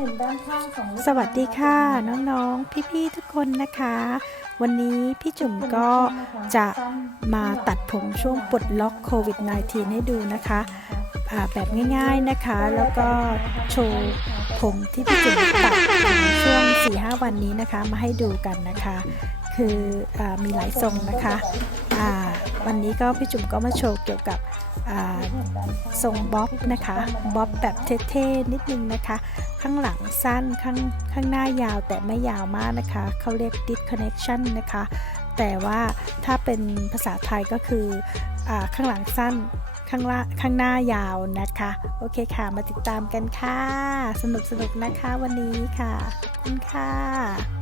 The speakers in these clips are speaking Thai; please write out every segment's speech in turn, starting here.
เห็นด้านข้างของลูกสวัสดีค่ะ น้องๆ พี่ๆทุกคนนะคะ วันนี้พี่จุ๋มก็จะมาตัดผมช่วงปลดล็อกโควิด -19 ให้ดูนะคะอ่าแบบง่ายๆนะคะ แล้วก็โชว์ผมที่พี่จุ๋มตัดช่วง 4-5 วันนี้นะคะ มาให้ดูกันนะคะ คืออมีหลายทรงนะคะวันนี้ก็พี่จุ๋มก็มาโชว์เกี่ยวกับทรงบ๊อบนะคะบ๊อบแบบเท่ๆนิดนึงนะคะ ข้างหลังสั้นข้างข้างหน้ายาวแต่ไม่ยาวมากนะคะเขาเรียก disconnection นะคะ แต่ว่าถ้าเป็นภาษาไทยก็คืออข้างหลังสั้นข้างล่าข้างหน้ายาวนะคะ โอเคค่ะมาติดตามกันค่ะ สนุกสนุกนะคะวันนี้ค่ะขอบคุณค่ะ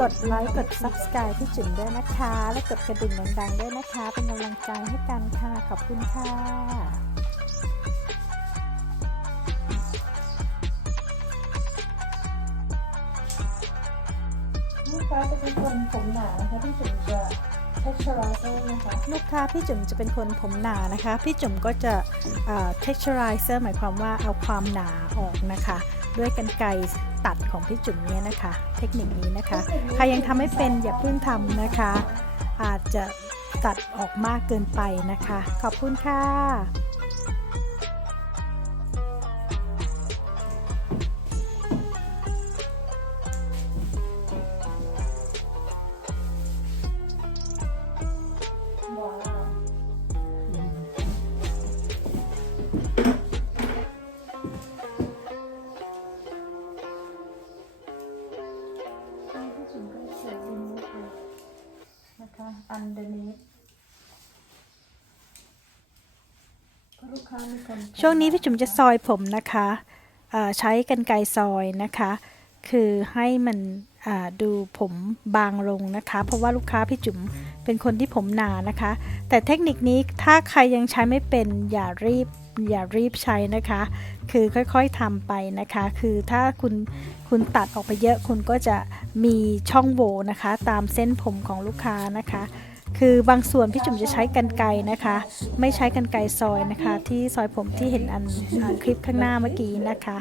กดไลค์กด subscribe ที่จุ๋มด้วยนะคะ และกดกระดิ่งดังๆด้วยนะคะ เป็นกำลังใจให้กันค่ะ ขอบคุณค่ะลูกค้าจะเป็นคนผมหนานะคะที่จุ๋มจะ texturizer นะคะลูกค้าพี่จุ๋มจะเป็นคนผมหนานะคะ พี่จุ๋มก็จะเอ่อ texturizer หมายความว่าเอาความหนาออกนะคะ ด้วยกันไกร ตัดของพี่จุ๋มเนี่ยนะคะ เทคนิคนี้นะคะ ใครยังทำไม่เป็นอย่าเพิ่งทำนะคะ อาจจะตัดออกมากเกินไปนะคะ ขอบคุณค่ะ ช่วงนี้พี่จุ๋มจะซอยผมนะคะใช้กันไกรซอยนะคะ คือให้มันดูผมบางลงนะคะ เพราะว่าลูกค้าพี่จุ๋มเป็นคนที่ผมหนานะคะ แต่เทคนิคนี้ถ้าใครยังใช้ไม่เป็นอย่ารีบอย่ารีบใช้นะคะ คือค่อยๆทำไปนะคะ คือถ้าคุณคุณตัดออกไปเยอะคุณก็จะมีช่องโหว่นะคะ ตามเส้นผมของลูกค้านะคะ คือบางส่วนพี่จุ๋มจะใช้กันไกนะคะ ไม่ใช้กันไกซอยนะคะ ที่ซอยผมที่เห็นอันคลิปข้างหน้าเมื่อกี้นะคะ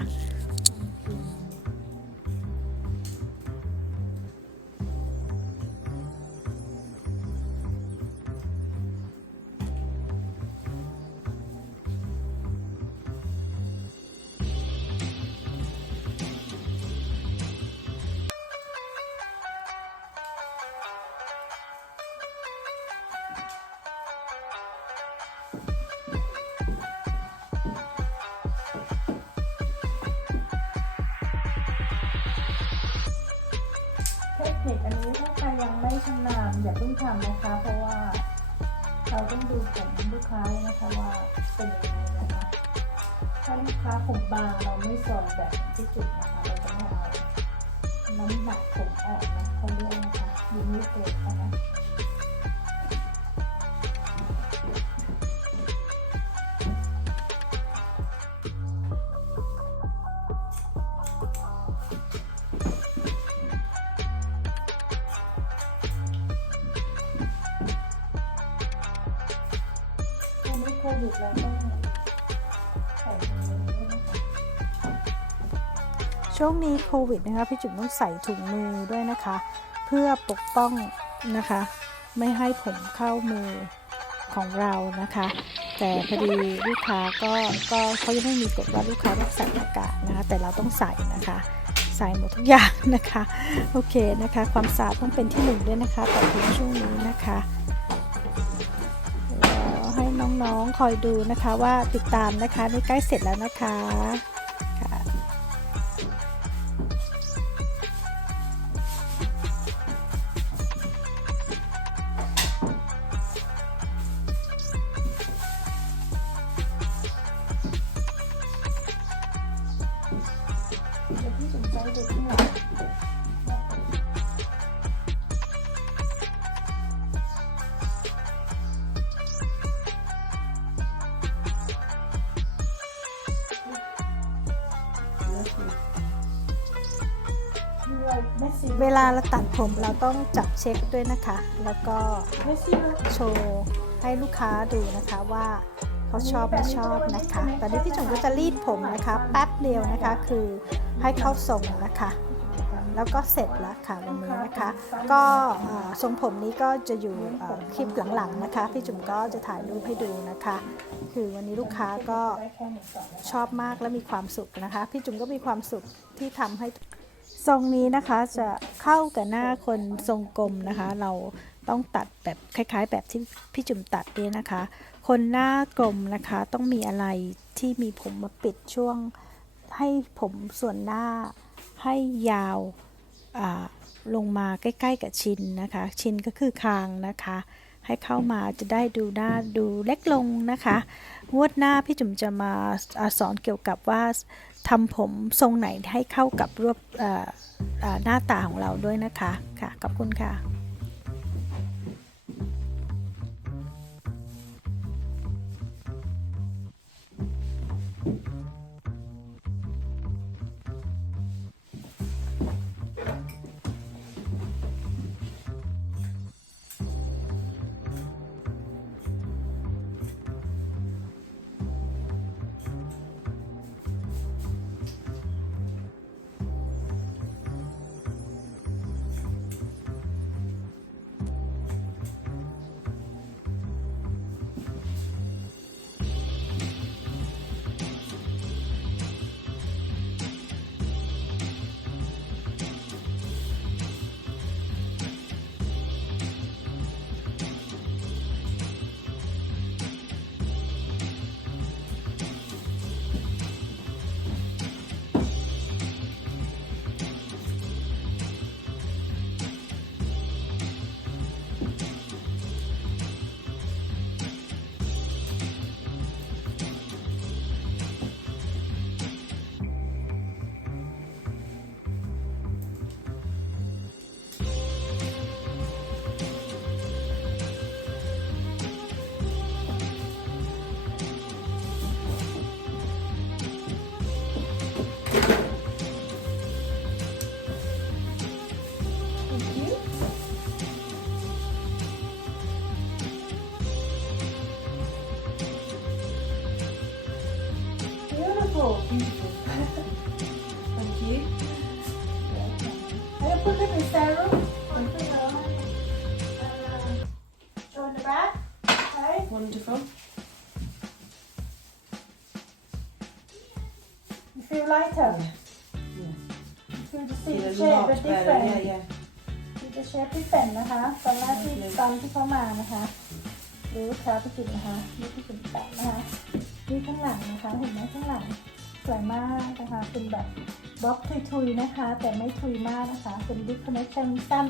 ทคนิคอันนี้ถ้าใครยังไม่ชำนาญอย่าเพิ่งทำนะคะ เพราะว่า เราต้องดูผมลูกค้าเลยนะคะว่าเป็นยังไงนะคะถ้าลูกค้าผมบางเราไม่สอนแบบที่จุดนะคะเราจะไม่เอาน้ำหนักผมออกนะเขาเรียกนะคะดูไม่เตดนะคะ ดแล้วก็ใส่ถุงมือด้วยนะคะช่วงนี้โควิดนะคะพี่จุ๋มต้องใส่ถุงมือด้วยนะคะ เพื่อปกป้องนะคะ ไม่ให้ผมเข้ามือของเรานะคะ แต่พอดีลูกค้าก็ก็เขายังไม่มีกฎว่าลูกค้าต้องใส่หน้ากากนะคะแต่เราต้องใส่นะคะใส่หมดทุกอย่างนะคะ โอเคนะคะ ความสะอาดต้องเป็นที่หนึ่งด้วยนะคะต่อไปช่วงนี้นะคะ น้องๆคอยดูนะคะว่าติดตามนะคะนี่ใกล้เสร็จแล้วนะคะค่ะ เวลาเราตัดผมเราต้องจับเช็คด้วยนะคะ แล้วก็โชว์ให้ลูกค้าดูนะคะว่าเขาชอบไม่ชอบนะคะ ตอนนี้พี่จุ๋มก็จะรีดผมนะคะ แป๊บเดียวนะคะคือให้เข้าทรงนะคะ แล้วก็เสร็จแล้วค่ะวันนี้นะคะ ก็เอ่อทรงผมนี้ก็จะอยู่เอ่อคลิปหลังๆนะคะ พี่จุ๋มก็จะถ่ายรูปให้ดูนะคะ คือวันนี้ลูกค้าก็ชอบมากและมีความสุขนะคะ พี่จุ๋มก็มีความสุขที่ทำให้ ทรงนี้นะคะจะเข้ากับหน้าคนทรงกลมนะคะ เราต้องตัดแบบคล้าย ๆ แบบที่พี่จุ๋มตัดเนี่ยนะคะ คนหน้ากลมนะคะต้องมีอะไรที่มีผมมาปิดช่วงให้ผมส่วนหน้าให้ยาวลงมาใกล้ ๆ กับชินนะคะ ชินก็คือคางนะคะ ให้เข้ามาจะได้ดูหน้าดูเล็กลงนะคะงวดหน้าพี่จุ๋มจะมาอสอนเกี่ยวกับว่าทำผมทรงไหนให้เข้ากับรูปหน้าตาของเราด้วยนะคะค่ะขอบคุณค่ะ Wonderful. You feel lighter. Yeah. You feel the seat Feel a shape lot but better. different. Yeah, yeah. ที่จะเชฟที่เป็นนะคะตอนแรกที่ตอนที่เขามานะคะหรือลูกค้าพี่จุ๋มนะคะนี่พี่จุ๋มแปะนะคะนี่ข้างหลังนะคะเห็นไหมข้างหลังสวยมากนะคะเป็นแบบบล็อกทุยๆนะคะ แต่ไม่ทุยมากนะคะเป็นดิสคอนเนคชั่นสั้น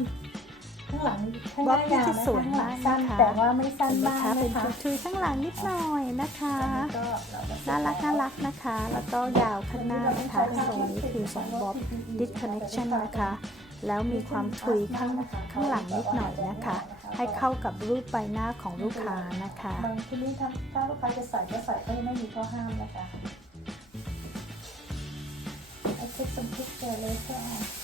ข้างหลังข้างหน้ายาวบล็อกที่นะสคะวยข้างหลังมากนะคะสั้นแต่ว่าไม่สั้นเห็นไหมมากคะนะเป็นคะทุยๆข้างหลังนิดหน่อยนะคะ แล้วก็เราก็น่ารักน่ารักนะคะ แล้วก็ยาวข้างหน้านะคะทรงนี้คือสองบ๊อบ disconnection นะคะ แล้วมีความทุยข้างข้างหลังนิดหน่อยนะคะ ให้เข้ากับรูปใบหน้าของลูกค้านะคะ บางที่นี่ถ้าถ้าลูกค้าจะใส่ก็ใส่ก็ไม่มีข้อห้ามนะคะ I take some picture later on.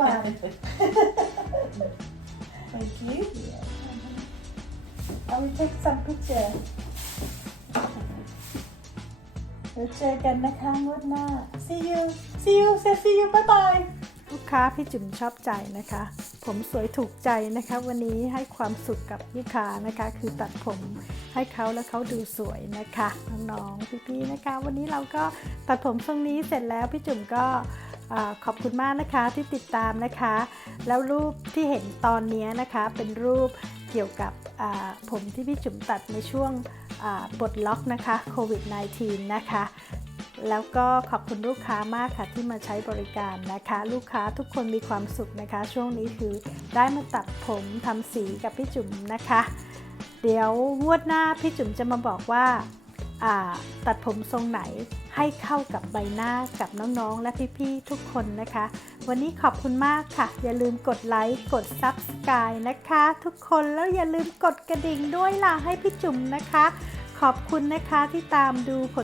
Now, everyone. Thank you. I will take some picture. เดี๋ยวเจอกันนะคะงวดหน้า see you see you say see you bye bye ลูกค้าพี่จุ๋มชอบใจนะคะ ผมสวยถูกใจนะคะ วันนี้ให้ความสุขกับลูกค้านะคะ คือตัดผมให้เขาแล้วเขาดูสวยนะคะน้องๆพี่ๆนะคะ วันนี้เราก็ตัดผมทรงนี้เสร็จแล้วพี่จุ๋มก็ ขอบคุณมากนะคะที่ติดตามนะคะ แล้วรูปที่เห็นตอนนี้นะคะเป็นรูปเกี่ยวกับผมที่พี่จุ๋มตัดในช่วงปลดล็อกนะคะโควิด -19 นะคะ แล้วก็ขอบคุณลูกค้ามากค่ะที่มาใช้บริการนะคะ ลูกค้าทุกคนมีความสุขนะคะ ช่วงนี้คือได้มาตัดผมทำสีกับพี่จุ๋มนะคะ เดี๋ยวงวดหน้าพี่จุ๋มจะมาบอกว่า ตัดผมทรงไหนให้เข้ากับใบหน้ากับน้องๆ และพี่ๆ ทุกคนนะคะ วันนี้ขอบคุณมากค่ะ อย่าลืมกดไลค์กด Subscribe นะคะ ทุกคนแล้วอย่าลืมกดกระดิ่งด้วยล่ะให้พี่จุ๋มนะคะ ขอบคุณนะคะที่ตามดูผล